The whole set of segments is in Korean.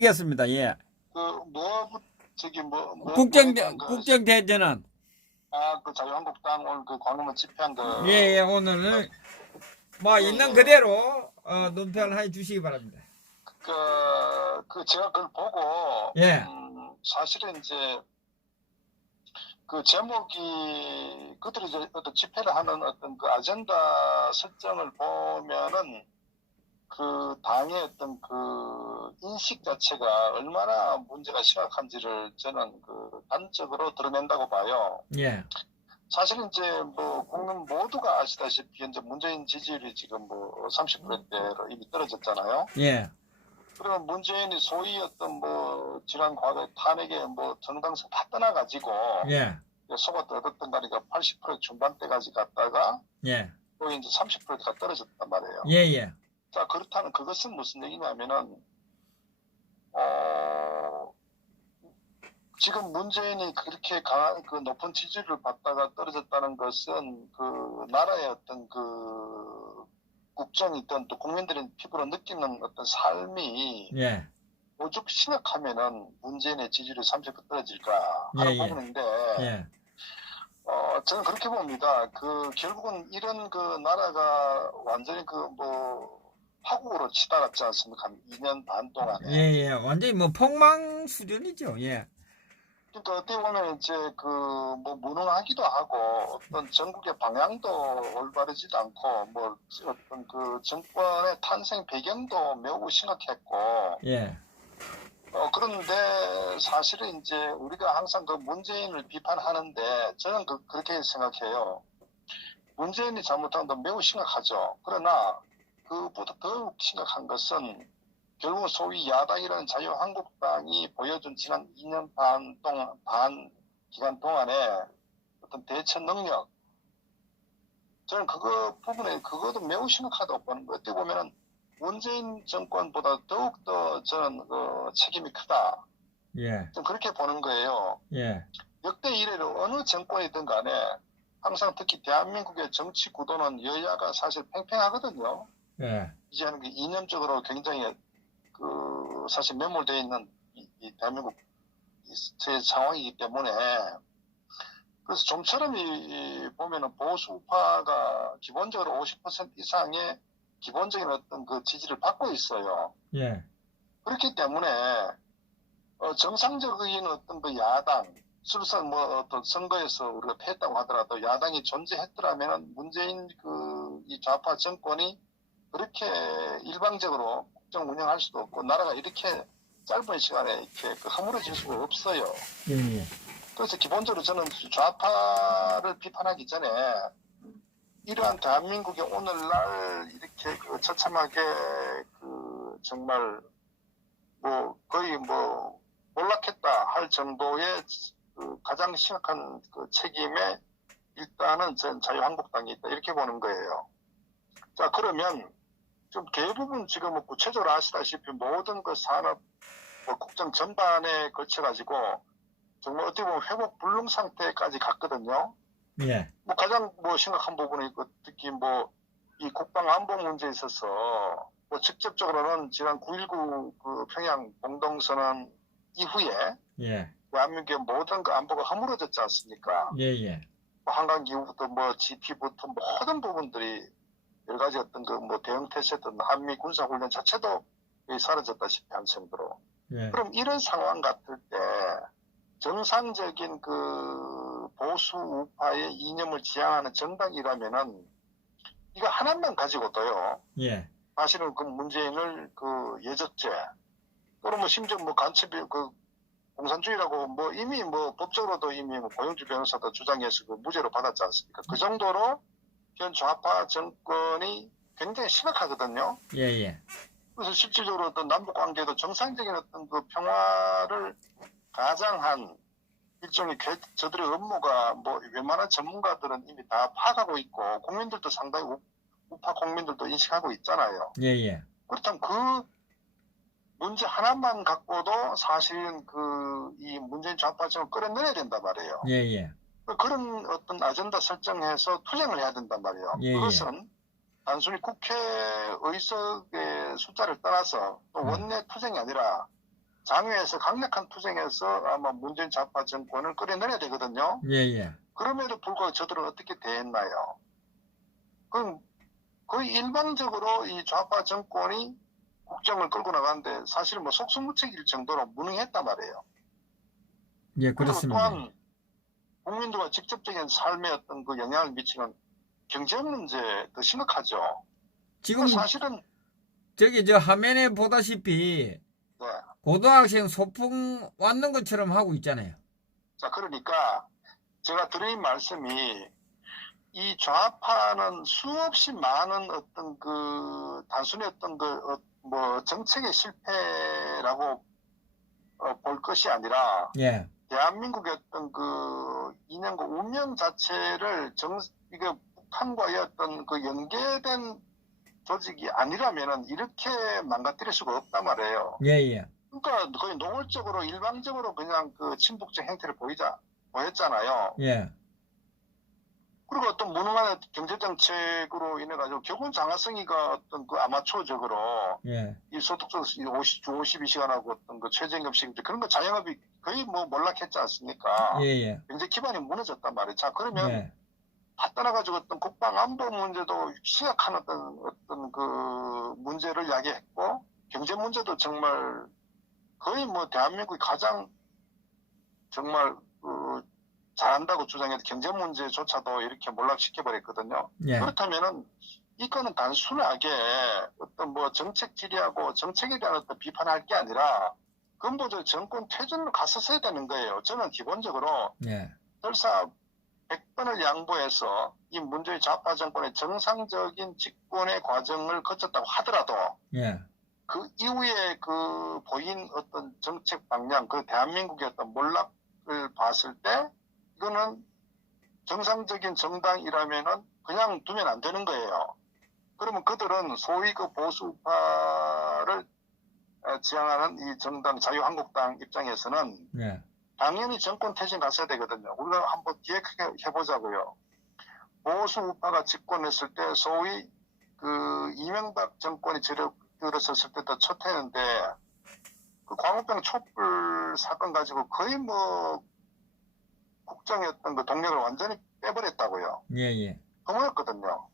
이겼습니다. 예. 저기 국정대전은. 그 자유한국당 오늘 그 광화문 집회한 예, 예, 오늘은 뭐 예, 있는 예. 그대로 논평해 주시기 바랍니다. 제가 그걸 보고, 예, 사실은 이제 그 제목이 그들이 이제 어떤 집회를 하는 어떤 그 아젠다 설정을 보면은 그 당의 어떤 그 인식 자체가 얼마나 문제가 심각한지를 저는 그 단적으로 드러낸다고 봐요. 예, 사실은 이제 뭐 국민 모두가 아시다시피 이제 문재인 지지율이 지금 뭐 30%대로 이미 떨어졌잖아요. 예, 그러면 문재인이 소위 어떤 뭐 지난 과거에 탄핵에 뭐 정당성 다 떠나가지고 예, 속아 얻었던 거니까 80% 중반대까지 갔다가 예, 또 이제 30%가 떨어졌단 말이에요. 예, 예, 자, 그렇다면 그것은 무슨 얘기냐면은 어, 지금 문재인이 그렇게 강한 그 높은 지지율을 받다가 떨어졌다는 것은 그 나라의 어떤 그 국정이든 또 국민들이 피부로 느끼는 어떤 삶이 예, 오죽 심각하면은 문재인의 지지율이 30% 떨어질까 예, 하는 예, 부분인데 예, 저는 그렇게 봅니다. 결국은 이런 그 나라가 완전히 파국으로 치달았지 않습니까? 한 2년 반 동안에. 예, 예. 완전히 뭐 폭망 수준이죠. 예, 그러니까 어떻게 보면 이제 무능하기도 하고 어떤 전국의 방향도 올바르지도 않고 뭐 어떤 그 정권의 탄생 배경도 매우 심각했고 예, 그런데 사실은 이제 우리가 항상 그 문재인을 비판하는데 저는 그렇게 생각해요. 문재인이 잘못한 건 매우 심각하죠. 그러나 그보다 더욱 심각한 것은 결국 소위 야당이라는 자유한국당이 보여준 지난 2년 반 기간 동안에 어떤 대처 능력, 저는 부분에 그것도 매우 심각하다고 보는 거예요. 어떻게 보면은 문재인 정권보다 더욱더 저는 책임이 크다. 예, 좀 그렇게 보는 거예요. 예, 역대 이래로 어느 정권이든 간에 항상 특히 대한민국의 정치 구도는 여야가 사실 팽팽하거든요. 예, 이제는 이념적으로 굉장히 사실 매몰되어 있는 이 대한민국 제 상황이기 때문에 그래서 좀처럼 보면은 보수 우파가 기본적으로 50% 이상의 기본적인 어떤 그 지지를 받고 있어요. 예, 그렇기 때문에 정상적인 어떤 그 야당, 실상 어떤 선거에서 우리가 패했다고 하더라도 야당이 존재했더라면 문재인 이 좌파 정권이 그렇게 일방적으로 국정 운영할 수도 없고 나라가 이렇게 짧은 시간에 이렇게 허물어질 수가 없어요. 예, 예, 그래서 기본적으로 저는 좌파를 비판하기 전에 이러한 대한민국의 오늘날 이렇게 처참하게 정말 거의 몰락했다 할 정도의 가장 심각한 책임에 일단은 전 자유한국당이 있다 이렇게 보는 거예요. 자, 그러면 좀 대부분 지금 구체적으로 아시다시피 모든 그 산업 국정 전반에 걸쳐가지고 정말 어떻게 보면 회복 불능 상태까지 갔거든요. 예, 가장 심각한 부분이 특히 이 국방 안보 문제에 있어서 직접적으로는 지난 9.19 그 평양 공동선언 이후에 예, 대한민국의 모든 그 안보가 허물어졌지 않습니까? 예, 예, 한강 기후부터 GT부터 모든 부분들이 여러 가지 어떤 대응 태세든 한미 군사훈련 자체도 거의 사라졌다시피 한 정도로. 예, 그럼 이런 상황 같을 때 정상적인 보수 우파의 이념을 지향하는 정당이라면은 이거 하나만 가지고도요. 예, 사실은 문재인을 예적죄 또는 심지어 간첩이 공산주의라고 이미 법적으로도 이미 고영주 변호사도 주장해서 무죄로 받았지 않습니까? 그 정도로 현 좌파 정권이 굉장히 심각하거든요. 예, 예, 그래서 실질적으로 어떤 남북 관계도 정상적인 어떤 평화를 가장한 일종의 저들의 업무가 웬만한 전문가들은 이미 다 파악하고 있고 국민들도 상당히 우파 국민들도 인식하고 있잖아요. 예, 예, 그렇다면 그 문제 하나만 갖고도 사실은 이 문재인 좌파정을 끌어내야 된단 말이에요. 예, 예, 그런 어떤 아젠다 설정해서 투쟁을 해야 된단 말이에요. 예, 예. 그것은 단순히 국회 의석의 숫자를 떠나서 또 원내 투쟁이 아니라 장외에서 강력한 투쟁에서 아마 문재인 좌파 정권을 끌어내려야 되거든요. 예, 예. 그럼에도 불구하고 저들은 어떻게 대했나요? 그럼 거의 일방적으로 이 좌파 정권이 국정을 끌고 나가는데 사실 뭐 속수무책일 정도로 무능했단 말이에요. 예, 그리고 그렇습니다. 또한 국민들과 직접적인 삶에 어떤 그 영향을 미치는 경제 문제도 심각하죠. 지금 사실은 저기 저 화면에 보다시피 네. 고등학생 소풍 왔는 것처럼 하고 있잖아요. 자 그러니까 제가 드린 말씀이 이 좌파는 수없이 많은 어떤 그 단순히 어떤 그 뭐 정책의 실패라고 볼 것이 아니라 예, 대한민국의 어떤 그 이념과 운명 자체를 이게 북한과의 어떤 그 연계된 조직이 아니라면은 이렇게 망가뜨릴 수가 없단 말이에요. 예, 예. 그러니까 거의 노골적으로 일방적으로 그냥 그 친북적 행태를 보였잖아요. 예, 그리고 어떤 무능한 경제정책으로 인해가지고 결국은 장하성이가 어떤 그 아마추어적으로 예, 이 소득적 주 52시간하고 어떤 그 최저임금식 그런 거 자영업이 거의 뭐 몰락했지 않습니까? 예, 예, 경제 기반이 무너졌단 말이에요. 자, 그러면 예, 다 떠나가지고 어떤 국방 안보 문제도 심각한 어떤 그 문제를 야기했고 경제 문제도 정말 거의 뭐 대한민국이 가장 정말 잘한다고 주장해도 경제 문제조차도 이렇게 몰락시켜버렸거든요. 예, 그렇다면은 이거는 단순하게 어떤 뭐 정책 질의하고 정책에 대한 어떤 비판할 게 아니라 근본적으로 정권 퇴진으로 갔었어야 되는 거예요. 저는 기본적으로 예, 설사 100번을 양보해서 이 문재인 좌파 정권의 정상적인 집권의 과정을 거쳤다고 하더라도 예, 그 이후에 그 보인 어떤 정책 방향, 그 대한민국의 어떤 몰락을 봤을 때 이거는 정상적인 정당이라면은 그냥 두면 안 되는 거예요. 그러면 그들은 소위 그 보수파를 지향하는 이 정당 자유한국당 입장에서는 예, 당연히 정권 퇴진 갔어야 되거든요. 우리가 한번 기획해 보자고요. 보수 우파가 집권했을 때 소위 그 이명박 정권이 들어섰을 때도 첫 해인데 그 광우병 촛불 사건 가지고 거의 뭐 국정의 어떤 그 동력을 완전히 빼버렸다고요. 예, 예, 허물었거든요.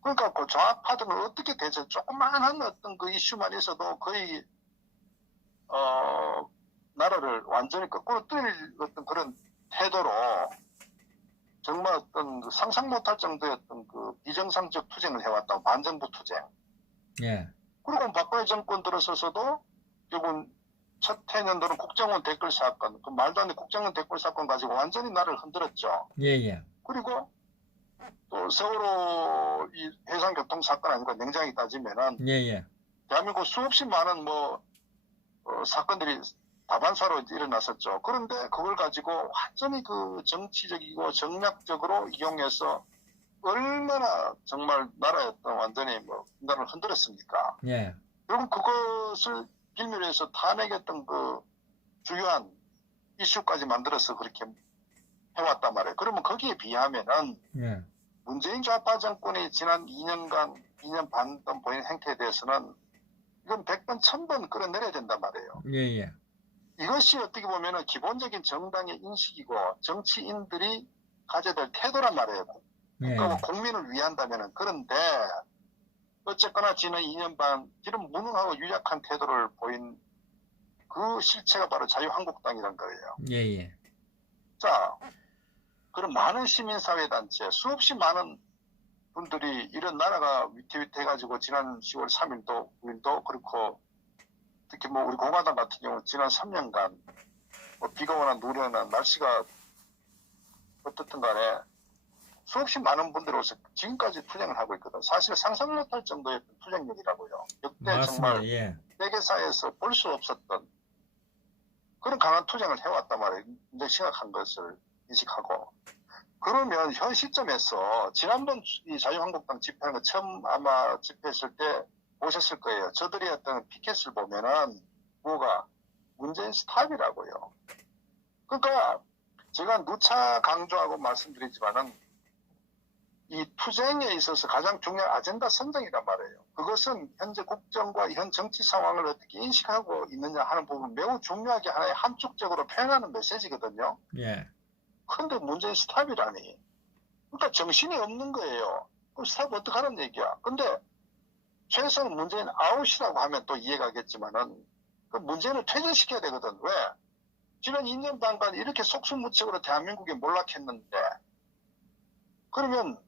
그러니까 그 좌파들은 어떻게 대체 조그마한 어떤 그 이슈만 있어도 거의 나라를 완전히 거꾸로 뜨릴 어떤 그런 태도로 정말 어떤 그 상상 못할 정도의 어떤 그 비정상적 투쟁을 해왔다고 반정부 투쟁. 예, 그리고 박근혜 정권 들어서서도 결국은 첫 해년도는 국정원 댓글 사건, 그 말도 안 되는 국정원 댓글 사건 가지고 완전히 나라를 흔들었죠. 예, 예, 그리고 또 세월호 이 해상교통 사건 아니고 냉정하게 따지면은 예, 예, 대한민국 수없이 많은 뭐 사건들이 다반사로 일어났었죠. 그런데 그걸 가지고 완전히 그 정치적이고 정략적으로 이용해서 얼마나 정말 나라의 어떤 완전히 뭐 나라를 흔들었습니까? 예, 결국 그것을 빌미로 해서 탄핵했던 그 주요한 이슈까지 만들어서 그렇게 해왔단 말이에요. 그러면 거기에 비하면은 예, 문재인 좌파 정권이 지난 2년간, 2년 반 동안 보인 행태에 대해서는 이건 100번, 1000번 끌어내려야 된단 말이에요. 예, 예, 이것이 어떻게 보면은 기본적인 정당의 인식이고 정치인들이 가져야 될 태도란 말이에요. 국가와 국민을 위한다면은. 그런데 어쨌거나 지난 2년 반 이런 무능하고 유약한 태도를 보인 그 실체가 바로 자유한국당이란 거예요. 예, 예, 자, 그런 많은 시민사회단체, 수없이 많은 분들이 이런 나라가 위태위태해가지고 지난 10월 3일도, 9일도 그렇고 특히 뭐 우리 공화당 같은 경우 지난 3년간 뭐 비가 오나 눈이 오나 날씨가 어떻든 간에 수없이 많은 분들로서 지금까지 투쟁을 하고 있거든. 사실 상상 못할 정도의 투쟁력이라고요. 역대 맞습니다. 정말 예, 세계사에서 볼 수 없었던 그런 강한 투쟁을 해왔단 말이에요. 굉장히 심각한 것을 인식하고. 그러면 현 시점에서 지난번 이 자유한국당 집회하는 거 처음 아마 집회했을 때 보셨을 거예요. 저들이 했던 피켓을 보면은 뭐가 문재인 스탑이라고요. 그러니까 제가 누차 강조하고 말씀드리지만은 이 투쟁에 있어서 가장 중요한 아젠다 선정이란 말이에요. 그것은 현재 국정과 현 정치 상황을 어떻게 인식하고 있느냐 하는 부분 매우 중요하게 하나의 함축적으로 표현하는 메시지거든요. 예. 그런데 문제는 스탑이라니. 그러니까 정신이 없는 거예요. 그럼 스탑 어떡하는 얘기야. 근데 최소한 문재인 아웃이라고 하면 또 이해가겠지만은 그 문재인을 퇴진시켜야 되거든. 왜? 지난 2년 반간 이렇게 속수무책으로 대한민국에 몰락했는데 그러면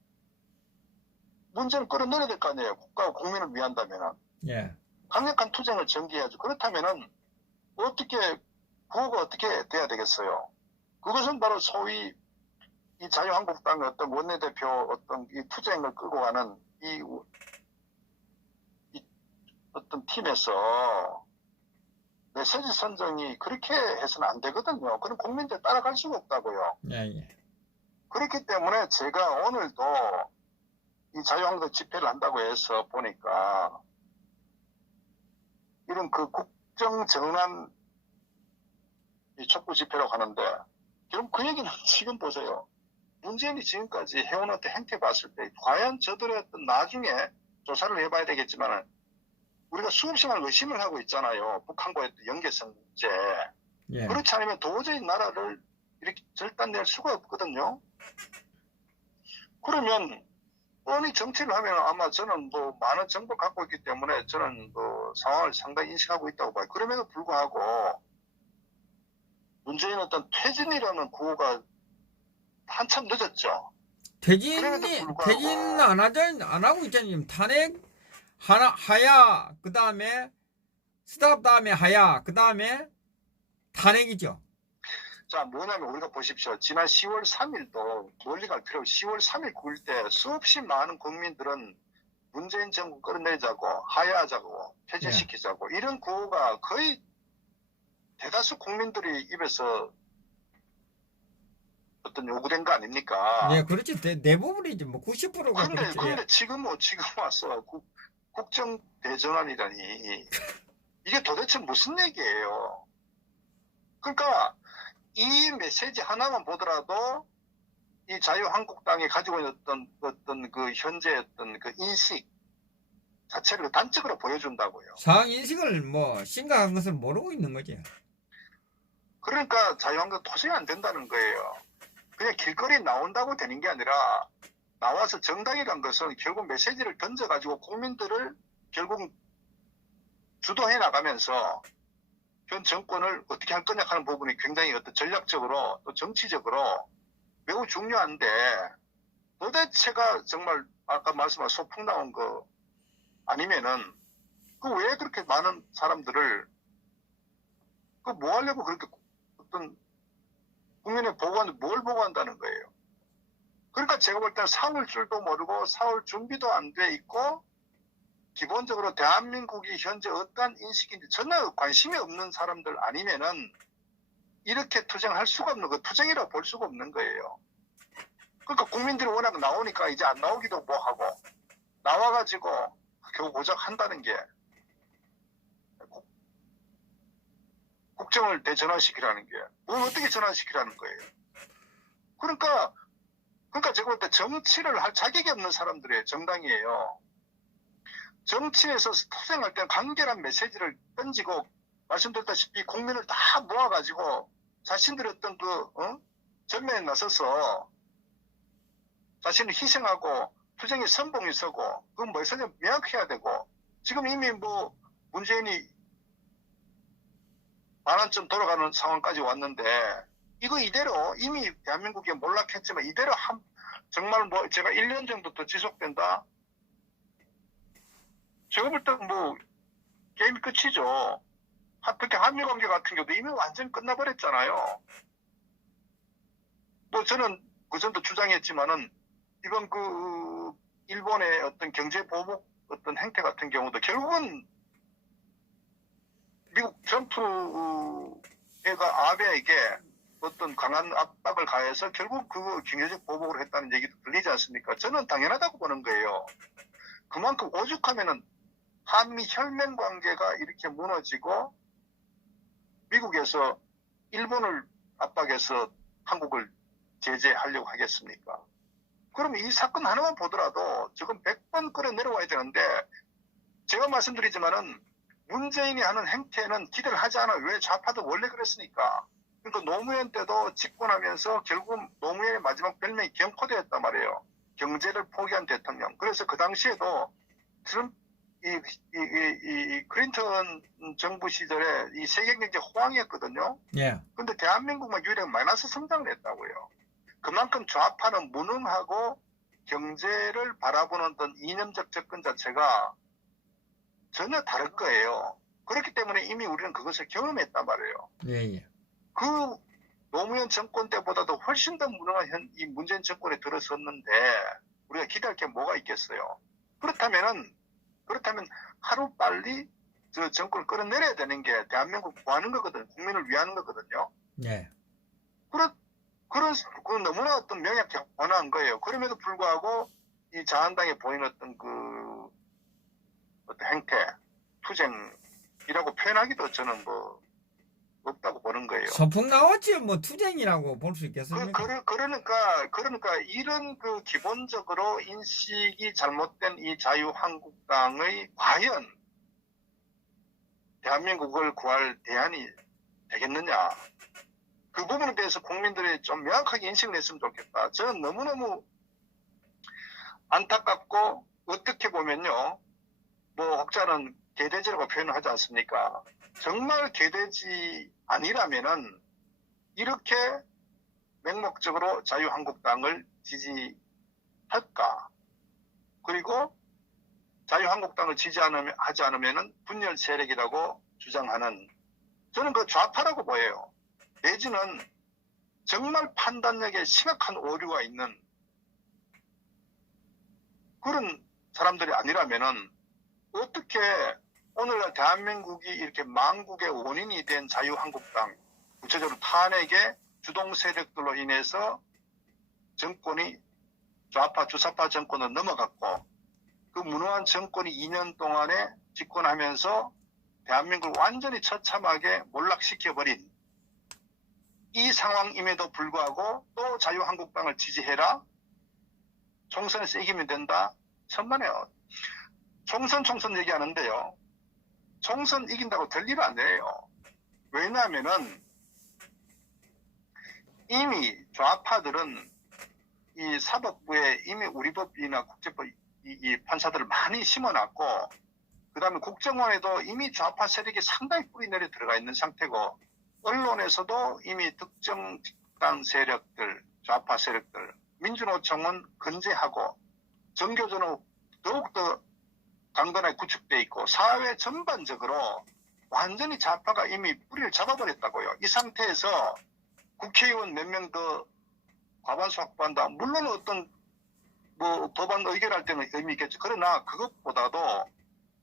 문제는 끌어내려야 될 거 아니에요. 국가와 국민을 위한다면은. 예. 강력한 투쟁을 전개해야죠. 그렇다면은 어떻게 구호가 어떻게 돼야 되겠어요? 그것은 바로 소위 이 자유한국당의 어떤 원내대표 어떤 이 투쟁을 끌고 가는 이 어떤 팀에서 메시지 선정이 그렇게 해서는 안 되거든요. 그럼 국민들 따라갈 수가 없다고요. 예. 예. 그렇기 때문에 제가 오늘도 이 자유한국당 집회를 한다고 해서 보니까 이런 그 국정전환 촉구 집회라고 하는데 그럼 그 얘기는 지금 보세요. 문재인이 지금까지 해온 어떤 행태 봤을 때 과연 저들의 어떤 나중에 조사를 해봐야 되겠지만 우리가 수없이만 의심을 하고 있잖아요. 북한과의 연계성 문제. 예. 그렇지 않으면 도저히 나라를 이렇게 절단낼 수가 없거든요. 그러면 뻔히 정치를 하면 아마 저는 뭐 많은 정보를 갖고 있기 때문에 저는 뭐 상황을 상당히 인식하고 있다고 봐요. 그럼에도 불구하고 문재인 어떤 퇴진이라는 구호가 한참 늦었죠. 퇴진 안 하고 있잖아요. 지금 탄핵 하야, 그 다음에 스탑 다음에 하야, 그 다음에 탄핵이죠. 자, 뭐냐면 우리가 보십시오. 지난 10월 3일도 멀리 갈 필요 없이 10월 3일 9일 때 수없이 많은 국민들은 문재인 정부 끌어내자고 하야하자고 퇴진시키자고 이런 구호가 거의 대다수 국민들이 입에서 어떤 요구된 거 아닙니까? 예, 그렇지. 대부분이지. 뭐 90%가 그렇죠. 근데 지금 와서 국정 대전환이라니 이게 도대체 무슨 얘기예요? 그러니까 이 메시지 하나만 보더라도 이 자유한국당이 가지고 있는 어떤 그 현재 어떤 그 인식 자체를 단적으로 보여준다고요. 상황 인식을 뭐 심각한 것을 모르고 있는 거지. 그러니까 자유한국당 도저히 안 된다는 거예요. 그냥 길거리에 나온다고 되는 게 아니라 나와서 정당이란 것은 결국 메시지를 던져가지고 국민들을 결국 주도해 나가면서 현 정권을 어떻게 할 거냐 하는 부분이 굉장히 어떤 전략적으로 또 정치적으로 매우 중요한데 도대체가 정말 아까 말씀하신 소풍 나온 거 아니면은 그 왜 그렇게 많은 사람들을 그 뭐 하려고 그렇게 어떤 국민의 보고하는데 뭘 보고한다는 거예요. 그러니까 제가 볼 때는 싸울 줄도 모르고 싸울 준비도 안 돼 있고 기본적으로 대한민국이 현재 어떠한 인식인지 전혀 관심이 없는 사람들 아니면은 이렇게 투쟁할 수가 없는 거, 투쟁이라고 볼 수가 없는 거예요. 그러니까 국민들이 워낙 나오니까 이제 안 나오기도 뭐하고 나와가지고 겨우 고작 한다는 게 국정을 대전환시키라는 게 뭘 어떻게 전환시키라는 거예요. 그러니까 제가 볼 때 정치를 할 자격이 없는 사람들이에요. 정당이에요. 정치에서 투쟁할 때는 간결한 메시지를 던지고 말씀드렸다시피 국민을 다 모아가지고 자신들의 어떤 전면에 나서서 자신을 희생하고 투쟁에 선봉이 서고 그건 뭐에서냐 명확해야 되고 지금 이미 뭐 문재인이 반환점 돌아가는 상황까지 왔는데 이거 이대로 이미 대한민국에 몰락했지만 이대로 정말 뭐 제가 1년 정도 더 지속된다? 제가 볼 때는 뭐 게임이 끝이죠. 특히 한미관계 같은 경우도 이미 완전 끝나버렸잖아요. 뭐 저는 그전도 주장했지만은 이번 그 일본의 어떤 경제 보복 어떤 행태 같은 경우도 결국은 미국 트럼프가 아베에게 어떤 강한 압박을 가해서 결국 그 경제적 보복을 했다는 얘기도 들리지 않습니까? 저는 당연하다고 보는 거예요. 그만큼 오죽하면은 한미 혈맹 관계가 이렇게 무너지고 미국에서 일본을 압박해서 한국을 제재하려고 하겠습니까? 그러면 이 사건 하나만 보더라도 지금 100번 끌어내려와야 되는데, 제가 말씀드리지만은 문재인이 하는 행태는 기대를 하지 않아요. 왜? 좌파도 원래 그랬으니까. 그러니까 노무현 때도 집권하면서 결국 노무현의 마지막 별명이 경포대였단 말이에요. 경제를 포기한 대통령. 그래서 그 당시에도 트럼프, 클린턴 정부 시절에 이 세계경제 호황이었거든요. 예. 근데 대한민국만 유일하게 마이너스 성장을 했다고요. 그만큼 좌파는 무능하고 경제를 바라보는 어떤 이념적 접근 자체가 전혀 다를 거예요. 그렇기 때문에 이미 우리는 그것을 경험했단 말이에요. 예, 예. 그 노무현 정권 때보다도 훨씬 더 무능한 이 문재인 정권에 들어섰는데 우리가 기대할 게 뭐가 있겠어요. 그렇다면 하루빨리 저 정권을 끌어내려야 되는 게 대한민국 구하는 거거든요. 국민을 위하는 거거든요. 예. 그 너무나 어떤 명확히 원한 거예요. 그럼에도 불구하고 이 자한당에 보이는 어떤 행태, 투쟁이라고 표현하기도 저는 뭐 없다고 보는 거예요. 서풍 나왔지 뭐 투쟁이라고 볼 수 있겠습니까? 그러니까 이런 그 기본적으로 인식이 잘못된 이 자유한국당의 과연 대한민국을 구할 대안이 되겠느냐? 그 부분에 대해서 국민들이 좀 명확하게 인식을 했으면 좋겠다. 저는 너무너무 안타깝고 어떻게 보면요. 뭐 혹자는 개돼지라고 표현을 하지 않습니까? 정말 개돼지 아니라면은 이렇게 맹목적으로 자유한국당을 지지할까? 그리고 자유한국당을 하지 않으면은 분열 세력이라고 주장하는 저는 그 좌파라고 보여요. 내지는 정말 판단력에 심각한 오류가 있는 그런 사람들이 아니라면은 어떻게 오늘날 대한민국이 이렇게 망국의 원인이 된 자유한국당, 구체적으로 탄핵의 주동 세력들로 인해서 정권이 좌파, 주사파 정권으로 넘어갔고 그 무능한 정권이 2년 동안에 집권하면서 대한민국을 완전히 처참하게 몰락시켜버린 이 상황임에도 불구하고 또 자유한국당을 지지해라. 총선에서 이기면 된다. 천만에요. 총선 얘기하는데요. 총선 이긴다고 될 일 아니에요. 왜냐하면은 이미 좌파들은 이 사법부에 이미 우리 법이나 국제법 이 판사들을 많이 심어놨고 그 다음에 국정원에도 이미 좌파 세력이 상당히 뿌리 내려 들어가 있는 상태고 언론에서도 이미 특정 집단 세력들, 좌파 세력들, 민주노총은 건재하고 정교조는 더욱더 강건하게 구축되어 있고 사회 전반적으로 완전히 좌파가 이미 뿌리를 잡아버렸다고요. 이 상태에서 국회의원 몇 명 더 과반수 확보한다. 물론 어떤 뭐 법안 의결할 때는 의미 있겠죠. 그러나 그것보다도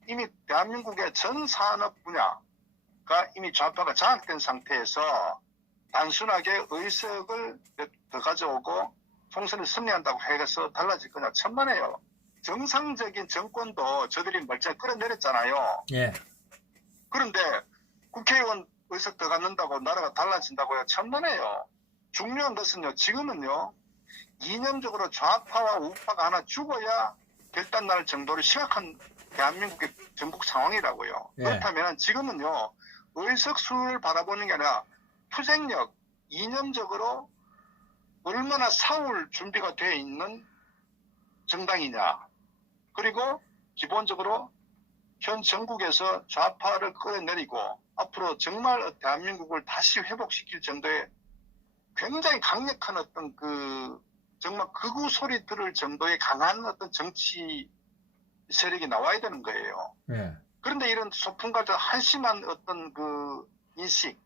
이미 대한민국의 전 산업 분야가 이미 좌파가 장악된 상태에서 단순하게 의석을 더 가져오고 총선을 승리한다고 해서 달라질 거냐 천만에요. 정상적인 정권도 저들이 멀쩡히 끌어내렸잖아요. 예. 그런데 국회의원 의석 더 갖는다고 나라가 달라진다고요? 천만에요. 중요한 것은요. 지금은요. 이념적으로 좌파와 우파가 하나 죽어야 결단 날 정도로 심각한 대한민국의 전국 상황이라고요. 예. 그렇다면 지금은요. 의석 수를 바라보는 게 아니라 투쟁력, 이념적으로 얼마나 싸울 준비가 되어 있는 정당이냐. 그리고 기본적으로 현 정국에서 좌파를 끌어내리고 앞으로 정말 대한민국을 다시 회복시킬 정도의 굉장히 강력한 어떤 정말 극우 소리 들을 정도의 강한 어떤 정치 세력이 나와야 되는 거예요. 예. 그런데 이런 소풍과 한심한 어떤 인식,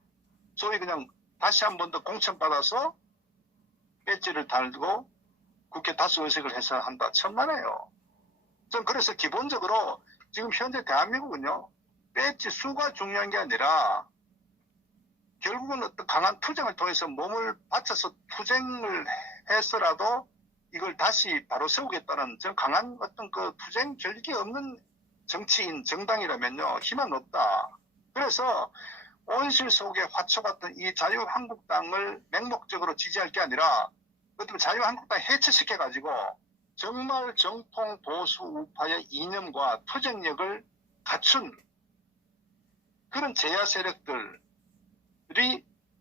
소위 그냥 다시 한 번 더 공천받아서 배지를 달고 국회 다수 의석을 해서 한다. 천만에요. 전 그래서 기본적으로 지금 현재 대한민국은요, 배지 수가 중요한 게 아니라 결국은 어떤 강한 투쟁을 통해서 몸을 바쳐서 투쟁을 해서라도 이걸 다시 바로 세우겠다는 전 강한 어떤 투쟁 결기 없는 정치인, 정당이라면요, 희망 없다. 그래서 온실 속에 화초 같은 이 자유한국당을 맹목적으로 지지할 게 아니라 어떻게 자유한국당 해체시켜가지고 정말 정통 보수 우파의 이념과 투쟁력을 갖춘 그런 제야 세력들이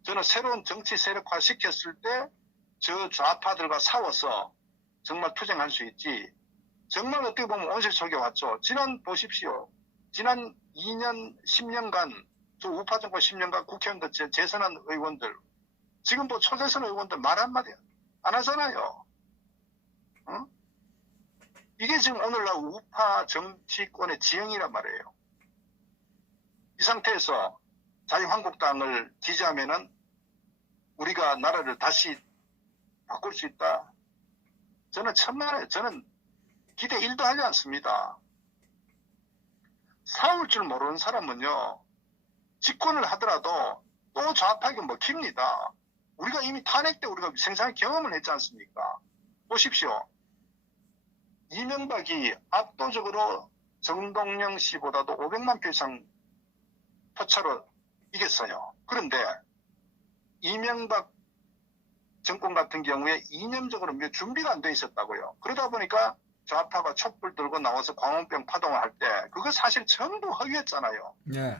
저는 새로운 정치 세력화 시켰을 때 저 좌파들과 싸워서 정말 투쟁할 수 있지. 정말 어떻게 보면 온실속에 왔죠. 지난 보십시오. 지난 2년, 10년간 저 우파 정권 10년간 국회의원들 재선한 의원들 지금 뭐 초대선 의원들 말 한마디 안 하잖아요. 어? 이게 지금 오늘날 우파 정치권의 지형이란 말이에요. 이 상태에서 자유한국당을 지지하면은 우리가 나라를 다시 바꿀 수 있다. 저는 천만에 저는 기대 1도 하지 않습니다. 싸울 줄 모르는 사람은요. 집권을 하더라도 또 좌파에게 먹힙니다. 우리가 이미 탄핵 때 우리가 생생한 경험을 했지 않습니까? 보십시오. 이명박이 압도적으로 정동영 씨보다도 500만 표 이상 표차로 이겼어요. 그런데 이명박 정권 같은 경우에 이념적으로 준비가 안 돼 있었다고요. 그러다 보니까 좌파가 촛불 들고 나와서 광우병 파동을 할 때 그거 사실 전부 허위였잖아요. 예.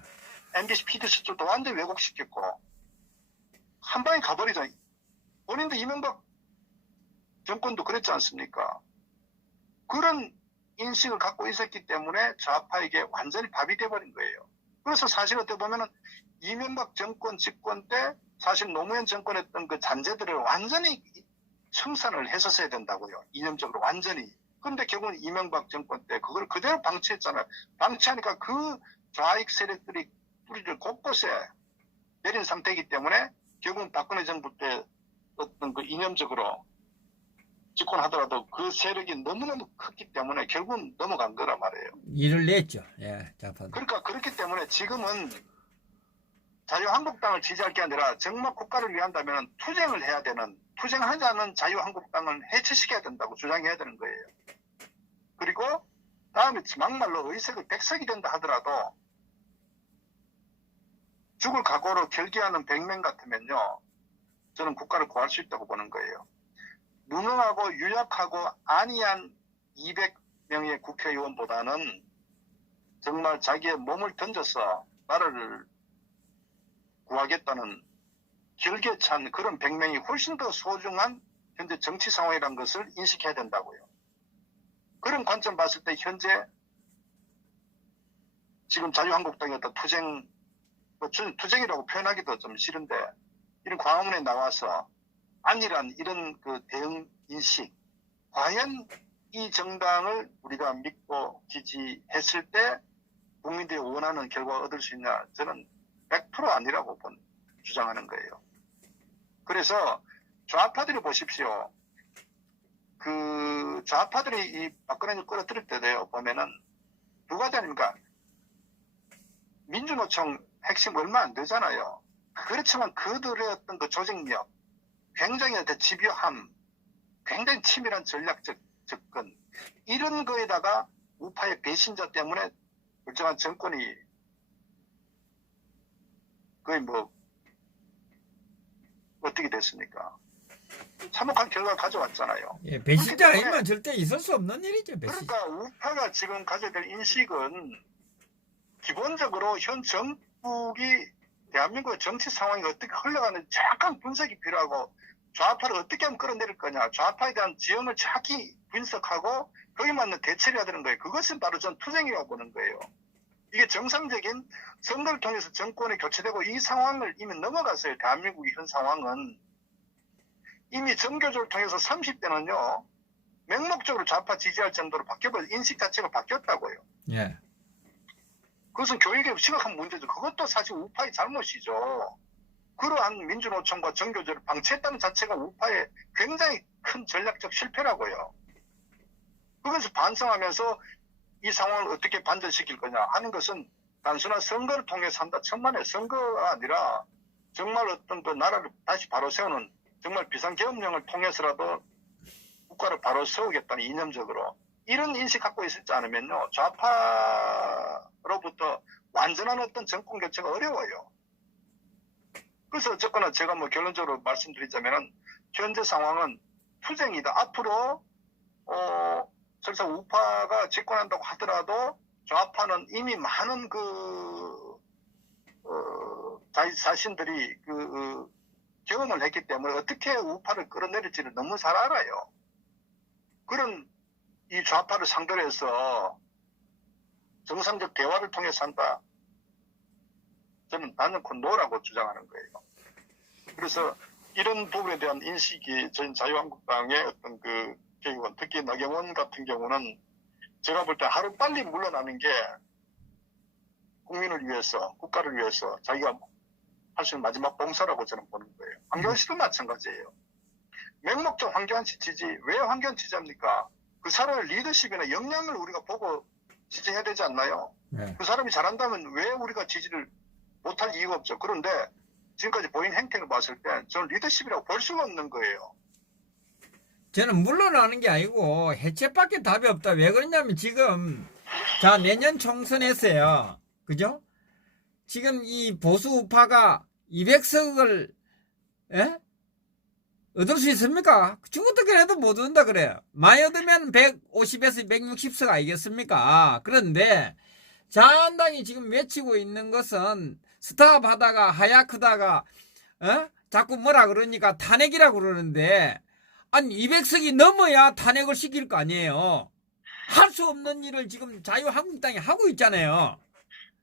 MBC PD수도 완전히 왜곡시켰고 한 방에 가버리죠. 본인도 이명박 정권도 그랬지 않습니까? 그런 인식을 갖고 있었기 때문에 좌파에게 완전히 밥이 돼버린 거예요. 그래서 사실 어떻게 보면은 이명박 정권 집권 때 사실 노무현 정권했던 그 잔재들을 완전히 청산을 했었어야 된다고요. 이념적으로 완전히. 그런데 결국은 이명박 정권 때 그걸 그대로 방치했잖아요. 방치하니까 그 좌익 세력들이 뿌리를 곳곳에 내린 상태이기 때문에 결국은 박근혜 정부 때 어떤 그 이념적으로 집권하더라도 그 세력이 너무너무 컸기 때문에 결국은 넘어간 거란 말이에요. 일을 냈죠. 예, 좌파도. 그러니까 그렇기 때문에 지금은 자유한국당을 지지할 게 아니라 정말 국가를 위한다면 투쟁을 해야 되는, 투쟁하지 않은 자유한국당을 해체시켜야 된다고 주장해야 되는 거예요. 그리고 다음에 막말로 의석을 100석이 된다 하더라도 죽을 각오로 결기하는 100명 같으면요. 저는 국가를 구할 수 있다고 보는 거예요. 무능하고 유약하고 안이한 200명의 국회의원보다는 정말 자기의 몸을 던져서 나라를 구하겠다는 결계찬 그런 100명이 훨씬 더 소중한 현재 정치 상황이라는 것을 인식해야 된다고요. 그런 관점 봤을 때 현재 지금 자유한국당의 어떤 투쟁, 투쟁이라고 표현하기도 좀 싫은데 이런 광화문에 나와서 안일한 이런 그 대응 인식, 과연 이 정당을 우리가 믿고 지지했을 때 국민들이 원하는 결과를 얻을 수 있냐? 저는 100% 아니라고 주장하는 거예요. 그래서 좌파들이 보십시오. 그 좌파들이 이 박근혜를 끌어들일 때도요. 보면은 두 가지 아닙니까? 민주노총 핵심 얼마 안 되잖아요. 그렇지만 그들의 어떤 그 조직력, 굉장히 어떤 집요함, 굉장히 치밀한 전략적 접근, 이런 거에다가 우파의 배신자 때문에 멀쩡한 정권이 거의 뭐 어떻게 됐습니까? 참혹한 결과를 가져왔잖아요. 예, 배신자 아니면 절대 있을 수 없는 일이죠. 배신. 그러니까 우파가 지금 가져야 될 인식은 기본적으로 현 정국이 대한민국의 정치 상황이 어떻게 흘러가는지 정확한 분석이 필요하고 좌파를 어떻게 하면 끌어내릴 거냐, 좌파에 대한 지형을 정확히 분석하고 거기에 맞는 대처를 해야 되는 거예요. 그것은 바로 전 투쟁이라고 보는 거예요. 이게 정상적인 선거를 통해서 정권이 교체되고 이 상황을 이미 넘어갔어요. 대한민국의 현 상황은. 이미 정교조를 통해서 30대는요. 맹목적으로 좌파 지지할 정도로 바뀌어버려 인식 자체가 바뀌었다고요. 예. 그것은 교육의 심각한 문제죠. 그것도 사실 우파의 잘못이죠. 그러한 민주노총과 정교조를 방치했다는 자체가 우파의 굉장히 큰 전략적 실패라고요. 그것을 반성하면서 이 상황을 어떻게 반전시킬 거냐 하는 것은 단순한 선거를 통해서 한다. 천만의 선거가 아니라 정말 어떤 그 나라를 다시 바로 세우는 정말 비상계엄령을 통해서라도 국가를 바로 세우겠다는 이념적으로 이런 인식 갖고 있지 않으면요. 좌파로부터 완전한 어떤 정권 교체가 어려워요. 그래서 어쨌거나 제가 뭐 결론적으로 말씀드리자면은 현재 상황은 투쟁이다. 앞으로 설사 우파가 집권한다고 하더라도 좌파는 이미 많은 자신들이 경험을 했기 때문에 어떻게 우파를 끌어내릴지를 너무 잘 알아요. 그런 이 좌파를 상대로 해서 정상적 대화를 통해서 한다. 저는 단연코 노라고 주장하는 거예요. 그래서 이런 부분에 대한 인식이 전 자유한국당의 어떤 개혁은, 특히 나경원 같은 경우는 제가 볼 때 하루 빨리 물러나는 게 국민을 위해서, 국가를 위해서 자기가 할 수 있는 마지막 봉사라고 저는 보는 거예요. 황교안 씨도 마찬가지예요. 맹목적 황교안 씨 지지, 왜 황교안 지지합니까? 그 사람의 리더십이나 역량을 우리가 보고 지지해야 되지 않나요? 네. 그 사람이 잘한다면 왜 우리가 지지를 못할 이유가 없죠. 그런데 지금까지 보인 행태를 봤을 때 저는 리더십이라고 볼 수가 없는 거예요. 저는 물러나는 게 아니고 해체밖에 답이 없다. 왜 그러냐면 지금 자 내년 총선에서요. 그죠? 지금 이 보수 우파가 200석을 얻을 수 있습니까? 죽어도 해도 못 얻는다 그래요. 많이 얻으면 150에서 160석 아니겠습니까? 그런데 자한당이 지금 외치고 있는 것은 스탑 하다가 하야크다가 자꾸 뭐라 그러니까 탄핵이라고 그러는데 아니 200석이 넘어야 탄핵을 시킬 거 아니에요. 할 수 없는 일을 지금 자유한국당이 하고 있잖아요.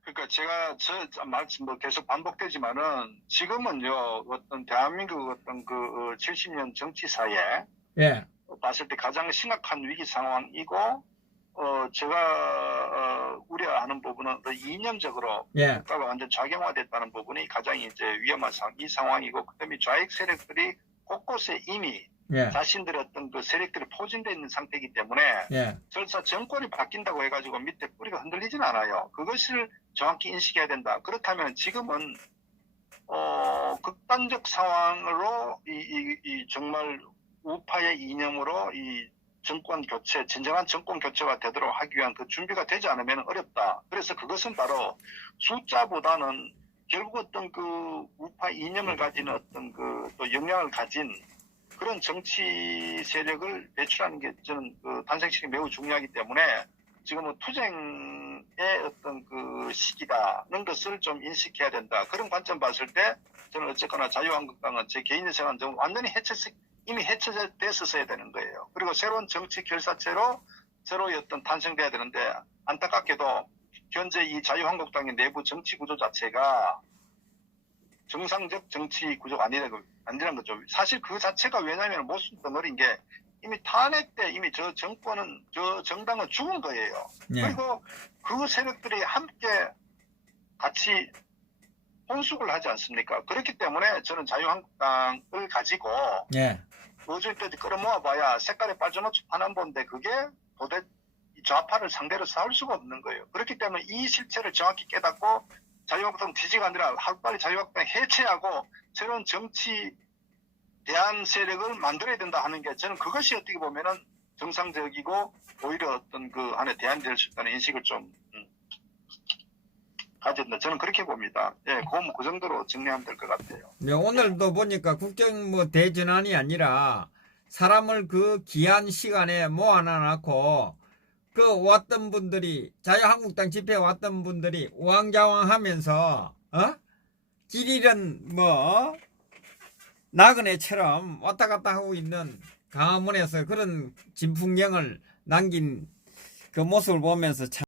그러니까 제가 말씀 계속 반복되지만은 지금은요 어떤 대한민국 어떤 70년 정치사에 예. 봤을 때 가장 심각한 위기 상황이고 제가 우려하는 부분은 이념적으로 예. 국가가 완전 좌경화됐다는 부분이 가장 이제 위험한 이 상황이고, 그다음에 좌익 세력들이 곳곳에 이미 예. 자신들의 어떤 세력들이 포진되어 있는 상태이기 때문에 예. 설사 정권이 바뀐다고 해가지고 밑에 뿌리가 흔들리진 않아요. 그것을 정확히 인식해야 된다. 그렇다면 지금은 극단적 상황으로 이 정말 우파의 이념으로 이 정권 교체, 진정한 정권 교체가 되도록 하기 위한 그 준비가 되지 않으면 어렵다. 그래서 그것은 바로 숫자보다는 결국 어떤 우파 이념을 가진 어떤 또 역량을 가진 그런 정치 세력을 배출하는 게 저는 탄생시기 매우 중요하기 때문에 지금은 투쟁의 어떤 시기다는 것을 좀 인식해야 된다. 그런 관점 봤을 때 저는 어쨌거나 자유한국당은 제 개인의 생각은 완전히 이미 해체됐었어야 되는 거예요. 그리고 새로운 정치 결사체로 새로의 어떤 탄생돼야 되는데 안타깝게도 현재 이 자유한국당의 내부 정치 구조 자체가 정상적 정치 구조가 아니라는 거죠. 사실 그 자체가 왜냐하면 모순 덩어리인 게 이미 탄핵 때 이미 저 정당은 죽은 거예요. 예. 그리고 그 세력들이 함께 같이 혼숙을 하지 않습니까? 그렇기 때문에 저는 자유한국당을 가지고 예. 어제까지 끌어모아 봐야 색깔에 빠져놓지 하는 건데 그게 도대체 좌파를 상대로 싸울 수가 없는 거예요. 그렇기 때문에 이 실체를 정확히 깨닫고 자유한국당 지지가 아니라 하루빨리 자유한국당 해체하고 새로운 정치 대안 세력을 만들어야 된다 하는 게 저는 그것이 어떻게 보면은 정상적이고 오히려 어떤 안에 대안이 될 수 있다는 인식을 좀 가졌는데 저는 그렇게 봅니다. 예, 그 정도로 정리하면 될 것 같아요. 네, 오늘도 보니까 국정 대전환이 아니라 사람을 귀한 시간에 모아놔놓고 왔던 분들이 자유한국당 집회에 왔던 분들이 우왕좌왕하면서 길 잃은 나그네처럼 왔다 갔다 하고 있는 강화문에서 그런 진풍경을 남긴 그 모습을 보면서 참